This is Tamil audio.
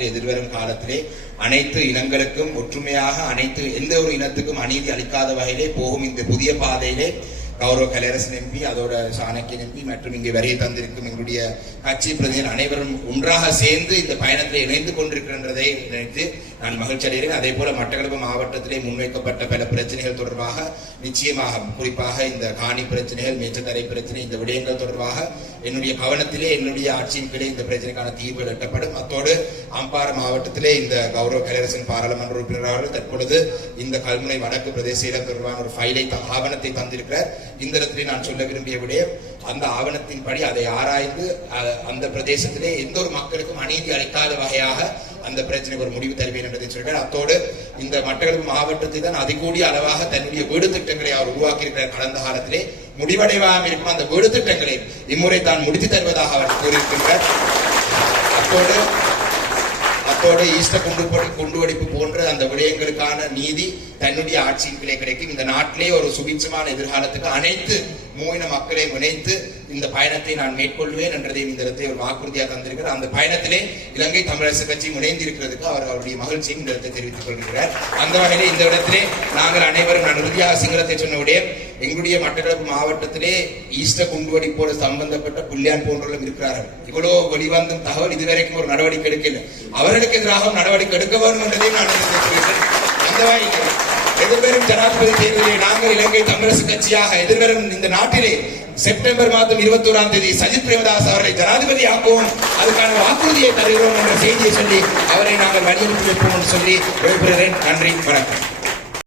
காலத்திலே எதிர்வரும் காலத்திலே அனைத்து இனங்களுக்கும் ஒற்றுமையாக அனைத்து எந்த ஒரு இனத்துக்கும் அநீதி அளிக்காத வகையிலே போகும் இந்த புதிய பாதையிலே கௌரவ கலையரசன் எம்பி அதோட சாணக்கியன் எம்பி மற்றும் இங்கே வரையை தந்திருக்கும் எங்களுடைய கட்சி பிரதிநிதிகள் அனைவரும் ஒன்றாக சேர்ந்து இந்த பயணத்தில் இணைந்து கொண்டிருக்கின்றதை நினைத்து நான் மகிழ்ச்சி அடைகிறேன். அதே போல மட்டக்களப்பு மாவட்டத்திலே முன்வைக்கப்பட்ட பல பிரச்சனைகள் தொடர்பாக நிச்சயமாக குறிப்பாக இந்த காணி பிரச்சனைகள் மேச்சத்தரை பிரச்சனை இந்த விடயங்கள் தொடர்பாக என்னுடைய கவனத்திலே என்னுடைய ஆட்சியின் கீழே இந்த பிரச்சனைக்கான தீர்வு எட்டப்படும் அத்தோடு அம்பாறை மாவட்டத்திலே இந்த கௌரவ கலையரசன் பாராளுமன்ற உறுப்பினர் அவர்கள் தற்பொழுது இந்த கல்முனை வடக்கு பிரதேச தொடர்பான ஒரு ஃபைலை ஆவணத்தை தந்திருக்கிறார். இந்த இடத்திலே நான் சொல்ல விரும்பிய விடயம் அந்த ஆவணத்தின்படி அதை ஆராய்ந்து அந்த பிரதேசத்திலே எந்த ஒரு மக்களுக்கும் அநீதி அளிக்காத வகையாக அந்த பிரச்சனைக்கு ஒரு முடிவு தருவேன் என்பதை சொல்கிறார். அத்தோடு இந்த மட்டக்களப்பு மாவட்டத்தில் தான் அதிகூடிய அளவாக தன்னுடைய வீடு திட்டங்களை அவர் உருவாக்கியிருக்கிறார். கடந்த காலத்திலே முடிவடைவாமல் இருக்கும் அந்த வீடு திட்டங்களை இம்முறை தான் முடித்து தருவதாக அவர் கூறியிருக்கின்றார். அத்தோடு அத்தோடு ஈஸ்ட குண்டு குண்டுவெடிப்பு போன்ற அந்த விடயங்களுக்கான நீதி தன்னுடைய ஆட்சியின் கிளை கிடைக்கும். இந்த நாட்டிலே ஒரு சுபிட்சமான எதிர்காலத்துக்கு அனைத்து மூவின மக்களை இணைத்து இந்த பயணத்தை நான் மேற்கொள்வேன் என்றதையும் இந்த இடத்தை ஒரு வாக்குறுதியாக தந்திருக்கிறார். அந்த பயணத்திலே இலங்கை தமிழரசு கட்சி இணைந்திருக்கிறதுக்கு அவர் அவருடைய மகிழ்ச்சியை இந்த இடத்தை தெரிவித்துக் கொள்கிறார். அந்த வகையிலே இந்த இடத்திலே நாங்கள் அனைவரும் நான் உறுதியாக சிங்களத்தை சொன்ன எங்களுடைய மட்டக்களப்பு மாவட்டத்திலே ஈஸ்ட குண்டுவெடிப்போடு சம்பந்தப்பட்ட புள்ளியான் போன்றவர்களும் இருக்கிறார்கள். இவ்வளவு வெளிவந்த தகவல் இதுவரைக்கும் ஒரு நடவடிக்கை எடுக்கல அவர்களுக்கு எதிராக நடவடிக்கை எடுக்க வேண்டும் என்றதையும் நான் அந்த வகையில் எதிர்வரும் ஜனாதிபதி தேர்தலில் நாங்கள் இலங்கை தமிழரசு கட்சியாக எதிர்வரும் இந்த நாட்டிலே செப்டம்பர் மாதம் இருபத்தோராம் தேதி சஜித் பிரேமதாஸ் அவர்களை ஜனாதிபதி ஆக்குவோம். அதுக்கான வாக்குறுதியை தருகிறோம் என்ற செய்தியை சொல்லி அவரை நாங்கள் வலியுறுத்தி வைப்போம் என்று சொல்லி விடைபெறுகிறேன். நன்றி வணக்கம்.